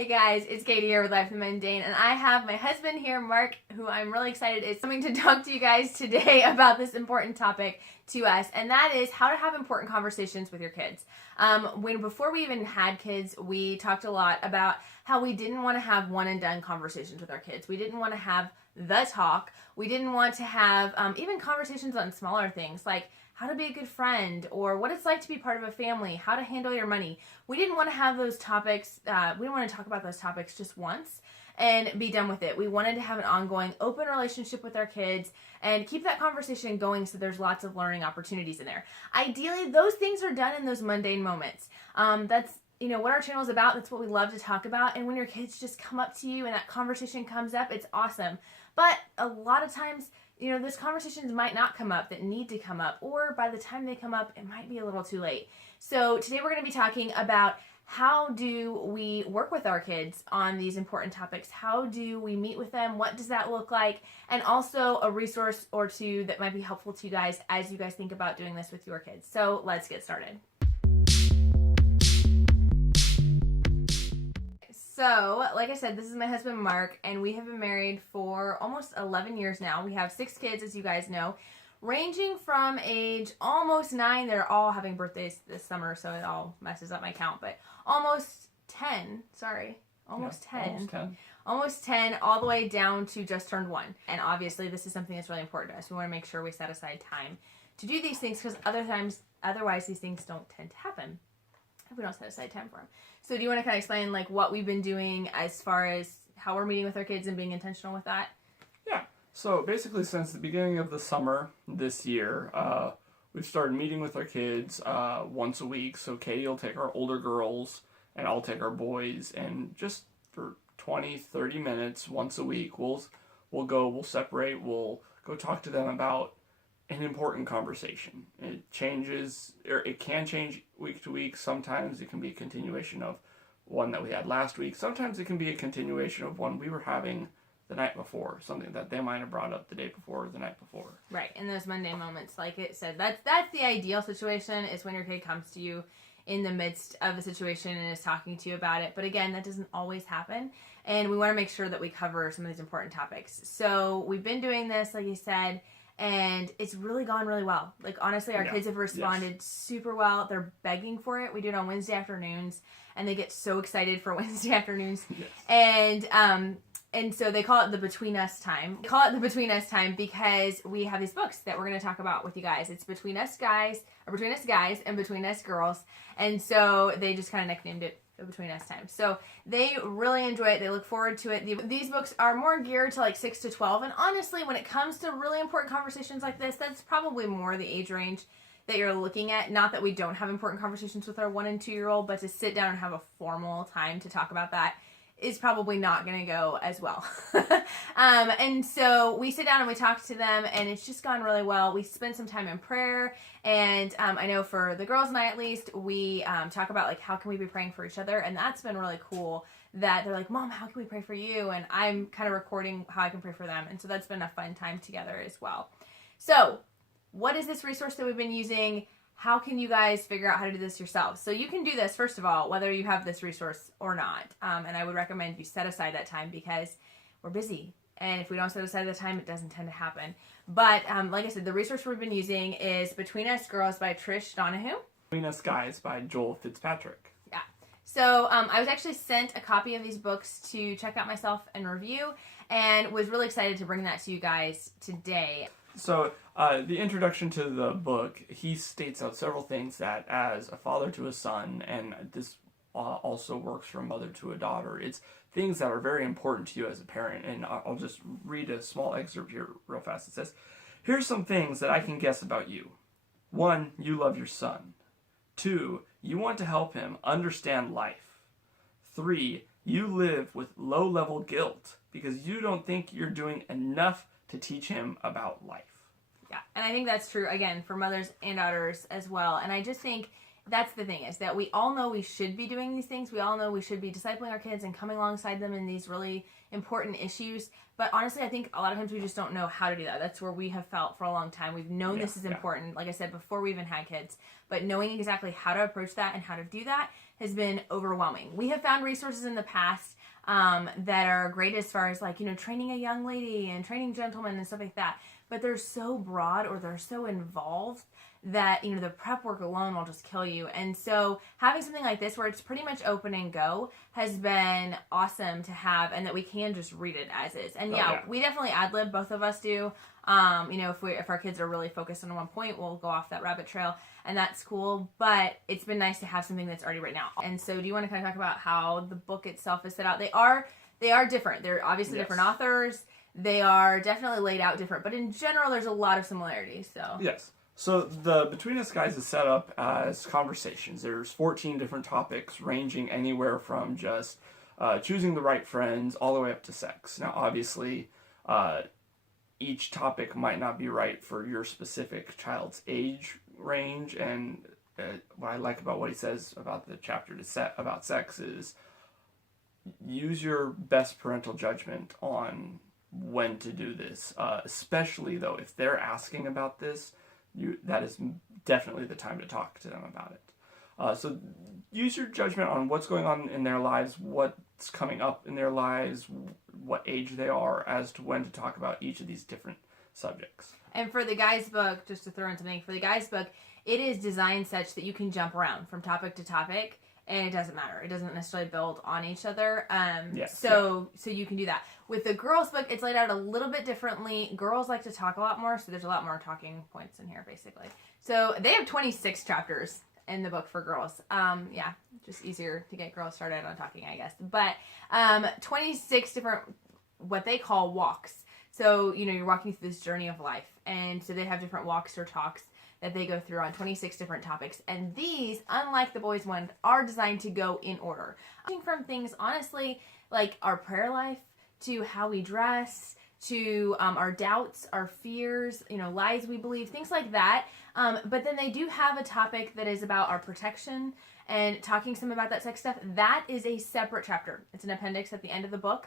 Hey guys, it's Katie here with Life in Mundane, and I have my husband here, Mark, who I'm really excited is coming to talk to you guys today about this important topic to us, and that is how to have important conversations with your kids. Before we even had kids, we talked a lot about how we didn't want to have one and done conversations with our kids. We didn't want to have the talk. We didn't want to have even conversations on smaller things like how to be a good friend, or what it's like to be part of a family, how to handle your money. We didn't want to have those topics, we didn't want to talk about those topics just once and be done with it. We wanted to have an ongoing, open relationship with our kids and keep that conversation going so there's lots of learning opportunities in there. Ideally, those things are done in those mundane moments. That's what our channel is about. That's what we love to talk about. And when your kids just come up to you and that conversation comes up, it's awesome. But a lot of times, those conversations might not come up that need to come up, or by the time they come up, it might be a little too late. So today we're going to be talking about how do we work with our kids on these important topics? How do we meet with them? What does that look like? And also a resource or two that might be helpful to you guys as you guys think about doing this with your kids. So let's get started. So, like I said, this is my husband, Mark, and we have been married for almost 11 years now. We have 6 kids, as you guys know, ranging from age almost 9. They're all having birthdays this summer, so it all messes up my count, but almost 10, almost 10, all the way down to just turned 1. And obviously, this is something that's really important to us. We want to make sure we set aside time to do these things, because otherwise these things don't tend to happen if we don't set aside time for them. So do you want to kind of explain what we've been doing as far as how we're meeting with our kids and being intentional with that? Yeah. So basically, since the beginning of the summer this year, we've started meeting with our kids once a week. So Katie will take our older girls and I'll take our boys, and just for 20, 30 minutes once a week, we'll separate, we'll go talk to them about an important conversation. It changes, or it can change week to week. Sometimes it can be a continuation of one that we had last week. Sometimes it can be a continuation of one we were having the night before, something that they might have brought up the day before or the night before. Right, in those Monday moments, like it said, that's the ideal situation, is when your kid comes to you in the midst of a situation and is talking to you about it. But again, that doesn't always happen, and we want to make sure that we cover some of these important topics. So we've been doing this, like you said, and it's really gone really well. Honestly, our kids have responded super well. They're begging for it. We do it on Wednesday afternoons, and they get so excited for Wednesday afternoons. Yes. And so they call it the Between Us time. They call it the Between Us time because we have these books that we're going to talk about with you guys. It's Between Us Guys and Between Us Girls. And so they just kind of nicknamed it Between Us time. So they really enjoy it. They look forward to it. These books are more geared to 6 to 12. And honestly, when it comes to really important conversations like this, that's probably more the age range that you're looking at. Not that we don't have important conversations with our 1 and 2-year-old, but to sit down and have a formal time to talk about that is probably not going to go as well. And so we sit down and we talk to them, and it's just gone really well. We spend some time in prayer, and I know for the girls and I, at least, we talk about how can we be praying for each other, and that's been really cool that they're like, Mom, how can we pray for you? And I'm kind of recording how I can pray for them, and so that's been a fun time together as well. So what is this resource that we've been using? How can you guys figure out how to do this yourselves? So you can do this, first of all, whether you have this resource or not. And I would recommend you set aside that time, because we're busy. And if we don't set aside the time, it doesn't tend to happen. But like I said, the resource we've been using is Between Us Girls by Trish Donahue. Between Us Guys by Joel Fitzpatrick. Yeah. So I was actually sent a copy of these books to check out myself and review, and was really excited to bring that to you guys today. So, the introduction to the book, he states out several things that, as a father to a son, and this also works for a mother to a daughter, it's things that are very important to you as a parent. And I'll just read a small excerpt here real fast. It says, "Here's some things that I can guess about you. 1, you love your son. 2, you want to help him understand life. 3, you live with low-level guilt because you don't think you're doing enough to teach him about life." Yeah, and I think that's true, again, for mothers and daughters as well. And I just think That's the thing, is that we all know we should be doing these things. We all know we should be discipling our kids and coming alongside them in these really important issues. But honestly, I think a lot of times we just don't know how to do that. That's where we have felt for a long time. We've known this is important, like I said, before we even had kids. But knowing exactly how to approach that and how to do that has been overwhelming. We have found resources in the past that are great as far as, like, you know, training a young lady and training gentlemen and stuff like that. But they're so broad, or they're so involved, that, you know, the prep work alone will just kill you. And so having something like this where it's pretty much open and go has been awesome to have, and that we can just read it as is. And we definitely ad-lib, both of us do. You know, if our kids are really focused on one point, we'll go off that rabbit trail, and that's cool. But it's been nice to have something that's already written out. And so do you want to kind of talk about how the book itself is set out? They are different. They're obviously different authors. They are definitely laid out different, but in general, there's a lot of similarities. So yes. So the Between Us Guys is set up as conversations. There's 14 different topics, ranging anywhere from just choosing the right friends all the way up to sex. Now, obviously, each topic might not be right for your specific child's age range. And what I like about what he says about the chapter about sex is use your best parental judgment on when to do this. Especially, though, if they're asking about this, that is definitely the time to talk to them about it. So use your judgment on what's going on in their lives, what's coming up in their lives, what age they are, as to when to talk about each of these different subjects. And for the guys' book, just to throw in something, for the guys' book, it is designed such that you can jump around from topic to topic, and it doesn't matter. It doesn't necessarily build on each other. So you can do that. With the girls' book, it's laid out a little bit differently. Girls like to talk a lot more, so there's a lot more talking points in here, basically. So they have 26 chapters in the book for girls. Just easier to get girls started on talking, I guess. But 26 different, what they call walks. So, you know, you're walking through this journey of life. And so they have different walks or talks that they go through on 26 different topics. And these, unlike the boys' one, are designed to go in order. From things, honestly, like our prayer life, to how we dress, to our doubts, our fears, you know, lies we believe, things like that. But then they do have a topic that is about our protection and talking some about that sex stuff. That is a separate chapter. It's an appendix at the end of the book.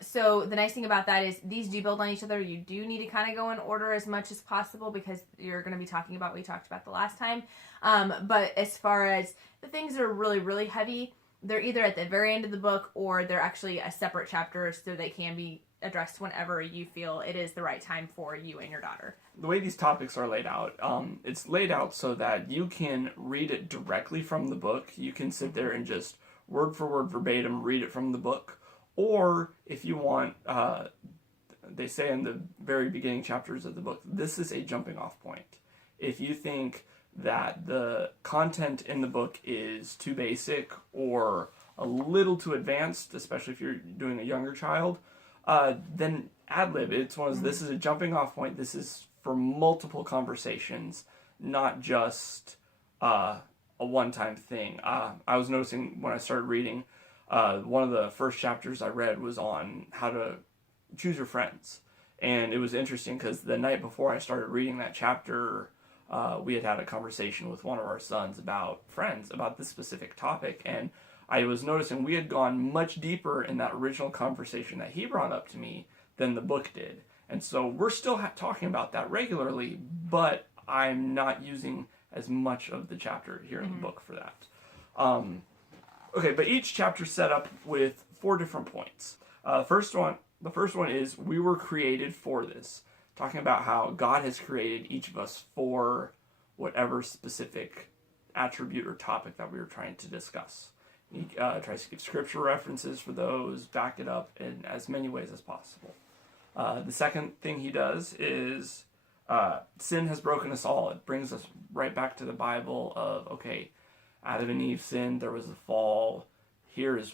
So the nice thing about that is these do build on each other. You do need to kind of go in order as much as possible, because you're going to be talking about what we talked about the last time. But as far as the things that are really, really heavy, they're either at the very end of the book, or they're actually a separate chapter, so they can be addressed whenever you feel it is the right time for you and your daughter. The way these topics are laid out, it's laid out so that you can read it directly from the book. You can sit there and just word for word, verbatim, read it from the book. Or if you want, they say in the very beginning chapters of the book, this is a jumping off point. If you think that the content in the book is too basic or a little too advanced, especially if you're doing a younger child, then ad-lib. It's one of those, this is a jumping off point. This is for multiple conversations, not just a one-time thing. I was noticing when I started reading, one of the first chapters I read was on how to choose your friends. And it was interesting because the night before I started reading that chapter, we had a conversation with one of our sons about friends, about this specific topic. And I was noticing we had gone much deeper in that original conversation that he brought up to me than the book did. And so we're still talking about that regularly, but I'm not using as much of the chapter here in the book for that. Okay, but each chapter set up with 4 different points. The first one is we were created for this, talking about how God has created each of us for whatever specific attribute or topic that we were trying to discuss. He tries to give scripture references for those, back it up in as many ways as possible. The second thing he does is sin has broken us all. It brings us right back to the Bible of, okay, Adam and Eve sinned, there was a fall. Here is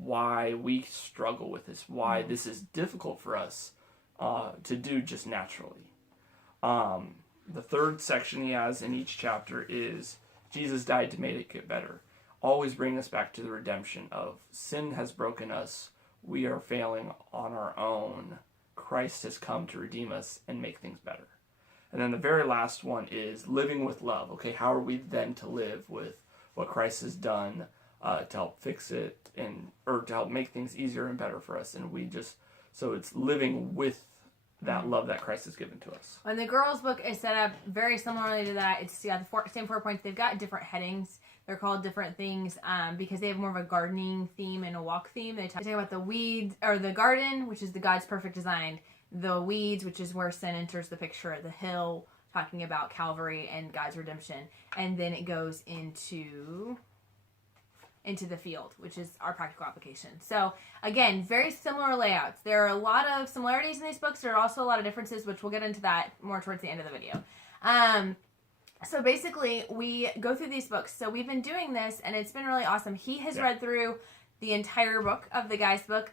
why we struggle with this, why this is difficult for us to do just naturally. The third section he has in each chapter is Jesus died to make it get better. Always bring us back to the redemption of sin has broken us. We are failing on our own. Christ has come to redeem us and make things better. And then the very last one is living with love. Okay, how are we then to live with what Christ has done to help fix it or to help make things easier and better for us? And so it's living with that love that Christ has given to us. And the girls' book is set up very similarly to that. It's got the same 4 points. They've got different headings. They're called different things because they have more of a gardening theme and a walk theme. They talk about the weeds, or the garden, which is the God's perfect design. The weeds, which is where sin enters the picture. The hill, talking about Calvary and God's redemption. And then it goes into the field, which is our practical application. So again, very similar layouts. There are a lot of similarities in these books. There are also a lot of differences, which we'll get into that more towards the end of the video. So basically, we go through these books. So we've been doing this, and it's been really awesome. He has read through the entire book of the guy's book.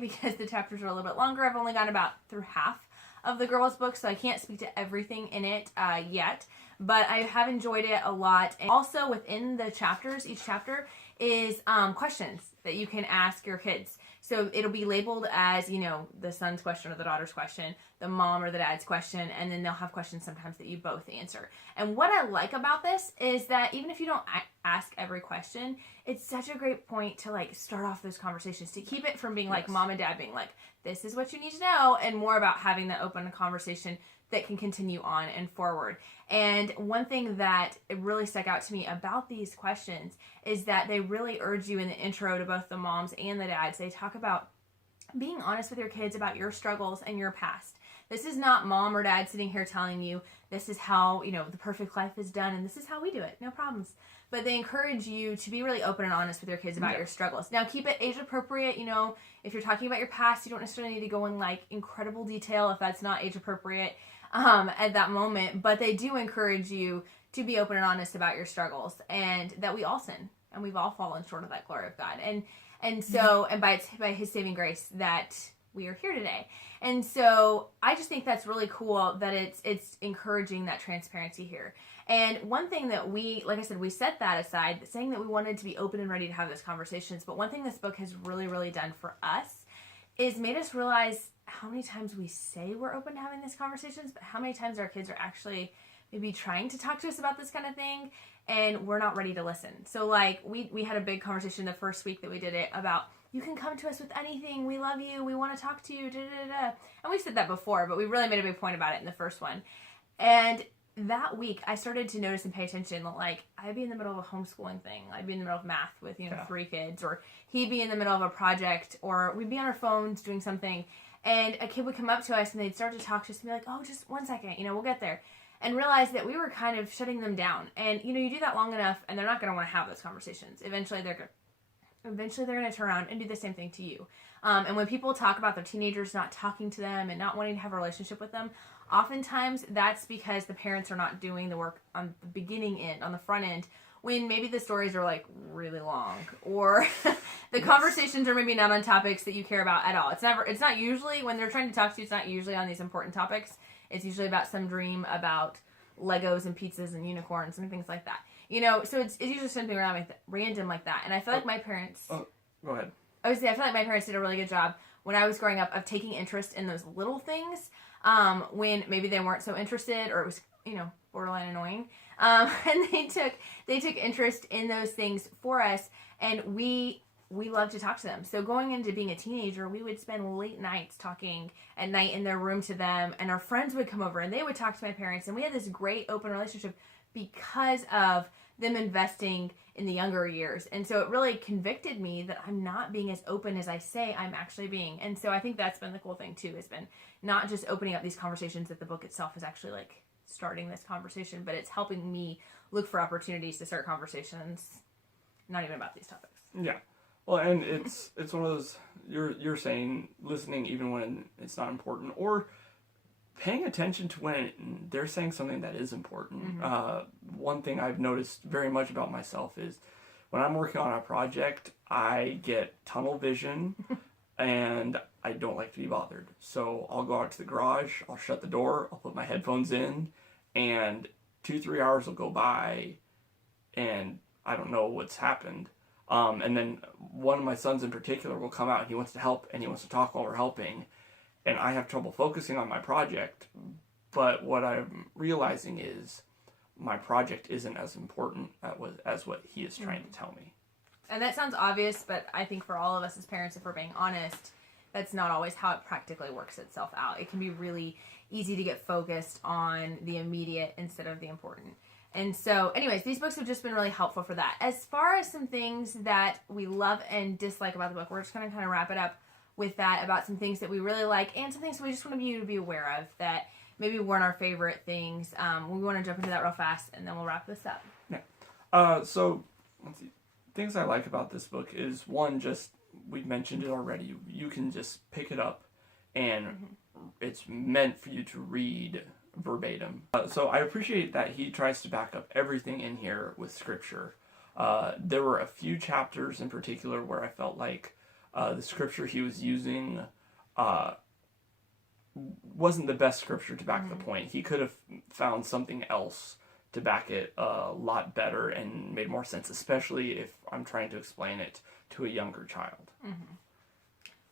Because the chapters are a little bit longer, I've only gone about through half of the girl's book, so I can't speak to everything in it yet. But I have enjoyed it a lot. And also within the chapters, each chapter is questions that you can ask your kids. So it'll be labeled as, the son's question or the daughter's question, the mom or the dad's question, and then they'll have questions sometimes that you both answer. And what I like about this is that even if you don't ask every question, it's such a great point to start off those conversations, to keep it from being like mom and dad being like, this is what you need to know, and more about having that open conversation that can continue on and forward. And one thing that really stuck out to me about these questions is that they really urge you in the intro to both the moms and the dads. They talk about being honest with your kids about your struggles and your past. This is not mom or dad sitting here telling you this is how, the perfect life is done and this is how we do it. No problems. But they encourage you to be really open and honest with your kids about your struggles. Now, keep it age appropriate. If you're talking about your past, you don't necessarily need to go in incredible detail if that's not age appropriate at that moment. But they do encourage you to be open and honest about your struggles, and that we all sin and we've all fallen short of that glory of God. And so, and by His saving grace that we are here today. And so I just think that's really cool that it's encouraging that transparency here. And one thing that we set that aside, saying that we wanted to be open and ready to have those conversations. But one thing this book has really, really done for us is made us realize how many times we say we're open to having these conversations, but how many times our kids are actually maybe trying to talk to us about this kind of thing, and we're not ready to listen. So we had a big conversation the first week that we did it about, you can come to us with anything. We love you. We want to talk to you. Da, da, da. And we said that before, but we really made a big point about it in the first one. And that week, I started to notice and pay attention. I'd be in the middle of a homeschooling thing. I'd be in the middle of math with 3 kids, or he'd be in the middle of a project, or we'd be on our phones doing something, and a kid would come up to us and they'd start to talk to us and be like, "Oh, just 1 second, we'll get there," and realize that we were kind of shutting them down. And you do that long enough, and they're not going to want to have those conversations. Eventually, they're going to turn around and do the same thing to you. And when people talk about their teenagers not talking to them and not wanting to have a relationship with them, oftentimes that's because the parents are not doing the work on the beginning end, on the front end, when maybe the stories are really long, or the conversations are maybe not on topics that you care about at all. It's not usually, when they're trying to talk to you, it's not usually on these important topics. It's usually about some dream about Legos and pizzas and unicorns and things like that. So it's usually something random like that. And I feel like my parents... Oh, go ahead. I feel like my parents did a really good job when I was growing up of taking interest in those little things when maybe they weren't so interested, or it was, borderline annoying. And they took interest in those things for us, and we love to talk to them. So going into being a teenager, we would spend late nights talking at night in their room to them, and our friends would come over and they would talk to my parents, and we had this great open relationship because of them investing in the younger years. And so it really convicted me that I'm not being as open as I say I'm actually being. And so I think that's been the cool thing too, has been not just opening up these conversations, that the book itself is actually starting this conversation, but it's helping me look for opportunities to start conversations, not even about these topics. Yeah. Well, and it's one of those, you're saying listening even when it's not important, or paying attention to when they're saying something that is important. Mm-hmm. One thing I've noticed very much about myself is when I'm working on a project, I get tunnel vision and I don't like to be bothered. So I'll go out to the garage, I'll shut the door, I'll put my headphones in, and 2-3 hours will go by and I don't know what's happened. And then one of my sons in particular will come out and he wants to help and he wants to talk while we're helping. And I have trouble focusing on my project But what I'm realizing is my project isn't as important as what he is trying to tell me. And that sounds obvious, but I think for all of us as parents, if we're being honest, that's not always how it practically works itself out. It can be really easy to get focused on the immediate instead of the important. And so, anyways, these books have just been really helpful for that. As far as some things that we love and dislike about the book, we're just going to kind of wrap it up with that, about some things that we really like and some things we just want you to be aware of that maybe weren't our favorite things. We want to jump into that real fast, and then we'll wrap this up. Yeah. So, let's see. Things I like about this book is, one, just, we mentioned it already, you can just pick it up and it's meant for you to read verbatim. So I appreciate that he tries to back up everything in here with scripture. There were a few chapters in particular where I felt like the scripture he was using wasn't the best scripture to back the point. He could have found something else to back it a lot better and made more sense, especially if I'm trying to explain it to a younger child.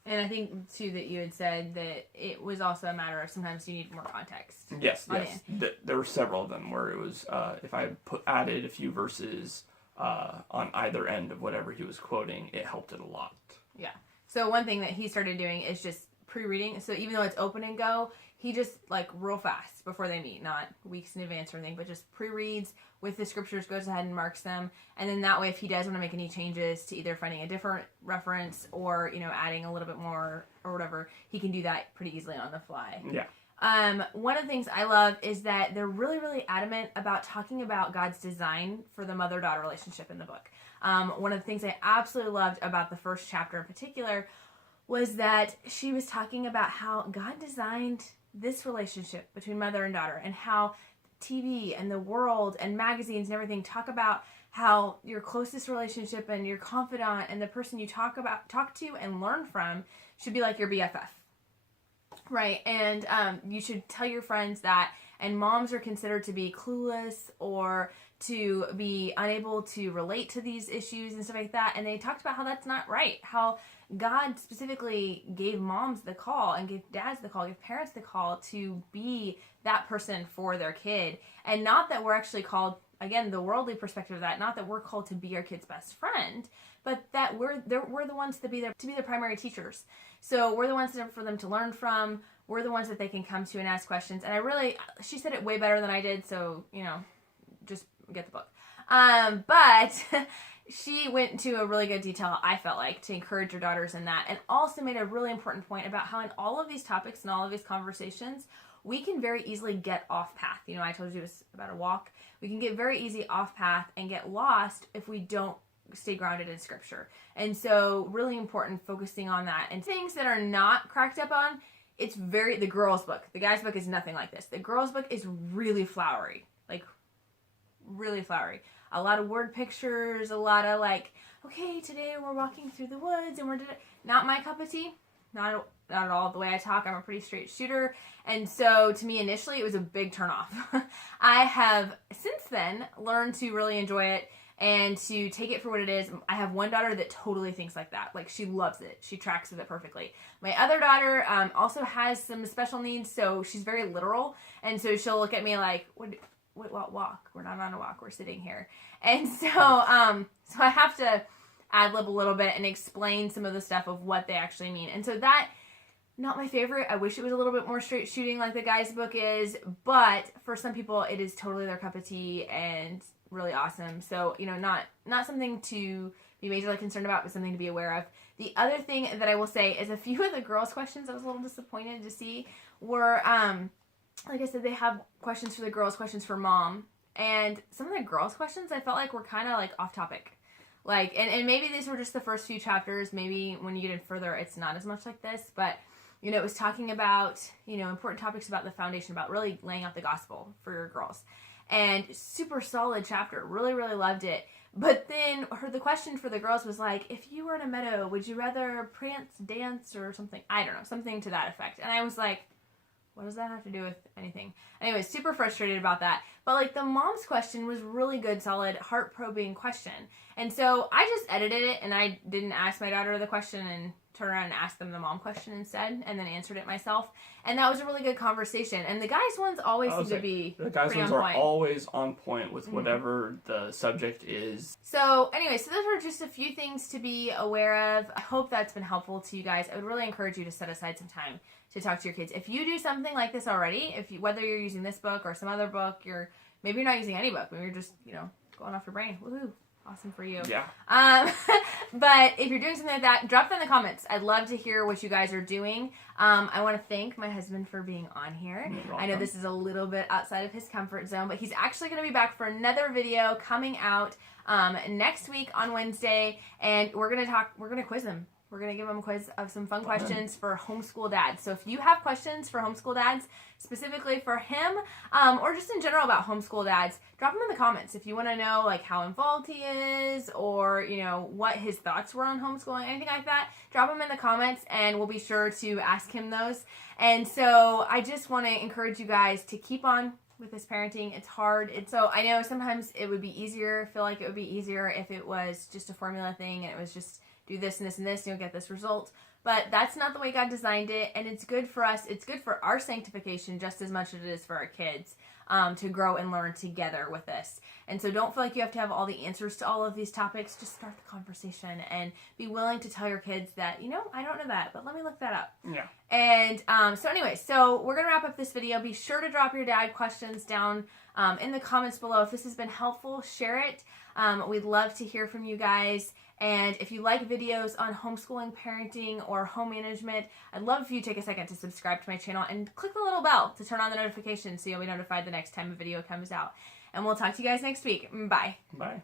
And I think, too, that you had said that it was also a matter of sometimes you need more context. Yes. There were several of them where it was, if I added a few verses on either end of whatever he was quoting, it helped it a lot. Yeah. So one thing that he started doing is just pre-reading. So even though it's open and go, he just, like, real fast before they meet, not weeks in advance or anything, but just pre-reads with the scriptures, goes ahead and marks them. And then that way, if he does want to make any changes to either finding a different reference or, adding a little bit more or whatever, he can do that pretty easily on the fly. Yeah. One of the things I love is that they're really, really adamant about talking about God's design for the mother-daughter relationship in the book. One of the things I absolutely loved about the first chapter in particular was that she was talking about how God designed this relationship between mother and daughter, and how TV and the world and magazines and everything talk about how your closest relationship and your confidant and the person you talk to and learn from should be like your BFF. Right. And you should tell your friends that, and moms are considered to be clueless or to be unable to relate to these issues and stuff like that. And they talked about how that's not right. How God specifically gave moms the call and gave dads the call, gave parents the call to be that person for their kid. And not that we're actually called, again, the worldly perspective of that, not that we're called to be our kid's best friend, but that we're the ones to be their primary teachers. So we're the ones for them to learn from. We're the ones that they can come to and ask questions. And she said it way better than I did, so, just get the book. But she went into a really good detail, I felt like, to encourage your daughters in that, and also made a really important point about how in all of these topics and all of these conversations, we can very easily get off path. I told you it was about a walk. We can get very easy off path and get lost if we don't stay grounded in scripture. And so really important focusing on that. And things that are not cracked up on, it's the girls' book. The guys' book is nothing like this. The girls' book is really flowery. Like, really flowery. A lot of word pictures, a lot of okay, today we're walking through the woods and not my cup of tea. Not at all the way I talk. I'm a pretty straight shooter. And so to me initially it was a big turnoff. I have since then learned to really enjoy it and to take it for what it is. I have one daughter that totally thinks like that. Like, she loves it. She tracks with it perfectly. My other daughter also has some special needs, so she's very literal. And so she'll look at me like, what walk? We're not on a walk. We're sitting here. And so so I have to ad-lib a little bit and explain some of the stuff of what they actually mean. And so that, not my favorite. I wish it was a little bit more straight shooting like the guy's book is, but for some people it is totally their cup of tea and really awesome. So, not something to be majorly concerned about, but something to be aware of. The other thing that I will say is a few of the girls' questions I was a little disappointed to see were, like I said, they have questions for the girls, questions for mom. And some of the girls' questions I felt like were kind of off topic. And maybe these were just the first few chapters. Maybe when you get in further, it's not as much like this. But, it was talking about, important topics about the foundation, about really laying out the gospel for your girls. And super solid chapter. Really, really loved it. But then the question for the girls was if you were in a meadow, would you rather prance, dance, or something? I don't know, something to that effect. And I was like, what does that have to do with anything? Anyway, super frustrated about that. But the mom's question was really good, solid, heart-probing question. And so I just edited it, and I didn't ask my daughter the question, and turned around and asked them the mom question instead, and then answered it myself. And that was a really good conversation. And the guys' ones always seem to be the guys' pretty ones on are point. always on point with whatever the subject is. So anyway, so those are just a few things to be aware of. I hope that's been helpful to you guys. I would really encourage you to set aside some time to talk to your kids. If you do something like this already, whether you're using this book or some other book, maybe you're not using any book, maybe you're just, going off your brain. Woohoo. Awesome for you. Yeah. But if you're doing something like that, drop it in the comments. I'd love to hear what you guys are doing. I want to thank my husband for being on here. I know this is a little bit outside of his comfort zone, but he's actually going to be back for another video coming out next week on Wednesday, and we're going to quiz him. We're going to give him a quiz of some fun questions for homeschool dads. So if you have questions for homeschool dads, specifically for him, or just in general about homeschool dads, drop them in the comments. If you want to know like how involved he is, or what his thoughts were on homeschooling, anything like that, drop them in the comments and we'll be sure to ask him those. And so I just want to encourage you guys to keep on with this parenting. It's hard. So I know sometimes it would be easier, feel like it would be easier if it was just a formula thing and it was just do this and this and this and you'll get this result. But that's not the way God designed it, and it's good for us. It's good for our sanctification just as much as it is for our kids to grow and learn together with this. And so don't feel like you have to have all the answers to all of these topics. Just start the conversation and be willing to tell your kids that, I don't know that, but let me look that up. Yeah. And so anyway, so we're going to wrap up this video. Be sure to drop your dad questions down in the comments below. If this has been helpful, share it. We'd love to hear from you guys. And if you like videos on homeschooling, parenting, or home management, I'd love if you take a second to subscribe to my channel and click the little bell to turn on the notifications so you'll be notified the next time a video comes out. And we'll talk to you guys next week. Bye. Bye.